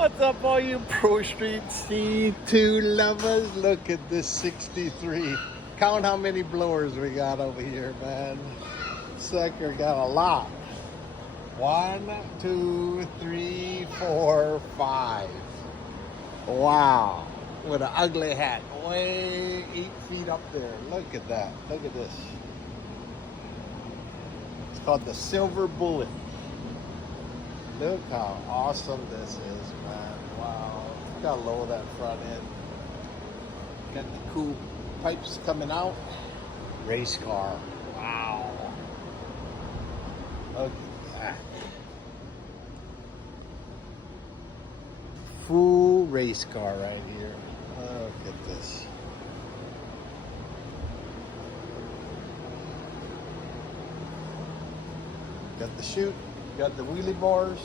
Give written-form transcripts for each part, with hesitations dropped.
What's up, all you Pro Street C2 lovers? Look at this 63. Count how many blowers we got over here, man. Sucker got a lot. 1, 2, 3, 4, 5. Wow. With an ugly hat. Way 8 feet up there. Look at that. Look at this. It's called the Silver Bullet. Look how awesome this is, man. Wow. Look how low that front end. Got the cool pipes coming out. Race car. Wow. Look at that. Full race car right here. Look at this. Got the chute. Got the wheelie bars.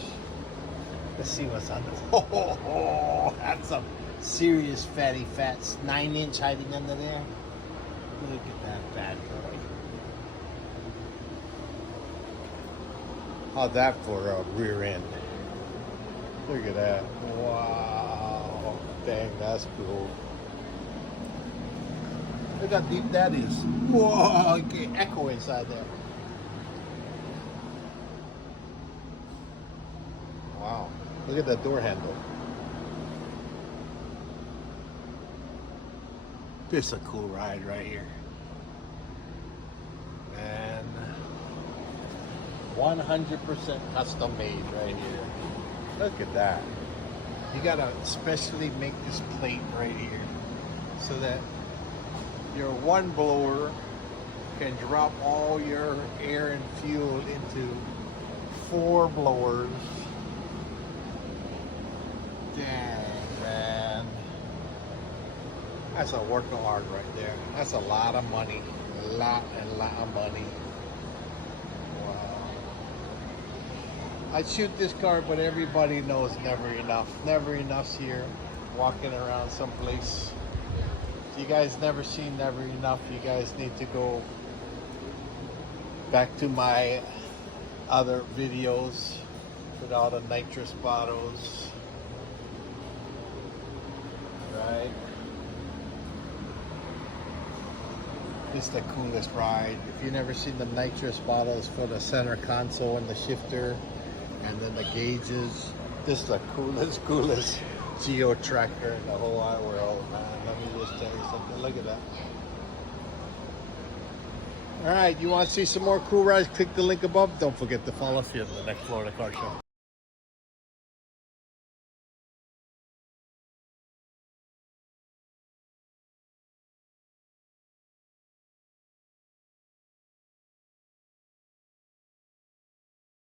Let's see what's under. Oh, that's some serious fatty fats. 9-inch hiding under there. Look at that bad boy. How's that for a rear end? Look at that. Wow. Dang, that's cool. Look how deep that is. Whoa, you can echo inside there. Wow. Look at that door handle. This is a cool ride right here. And 100% custom made right here. Look at that. You gotta specially make this plate right here so that your one blower can drop all your air and fuel into 4 blowers. Dang, man. That's a work of art right there. That's a lot of money. A lot of money. Wow. I'd shoot this car, but everybody knows never enough. Never enough's here. Walking around someplace. If you guys never seen Never Enough, you guys need to go back to my other videos with all the nitrous bottles. Right? This is the coolest ride. If you've never seen the nitrous bottles for the center console and the shifter and then the gauges, this is the coolest geo tracker in the whole wide world, man. Let me just tell you something. Look at that. Alright, you want to see some more cool rides? Click the link above. Don't forget to follow us here in the next Florida Car Show.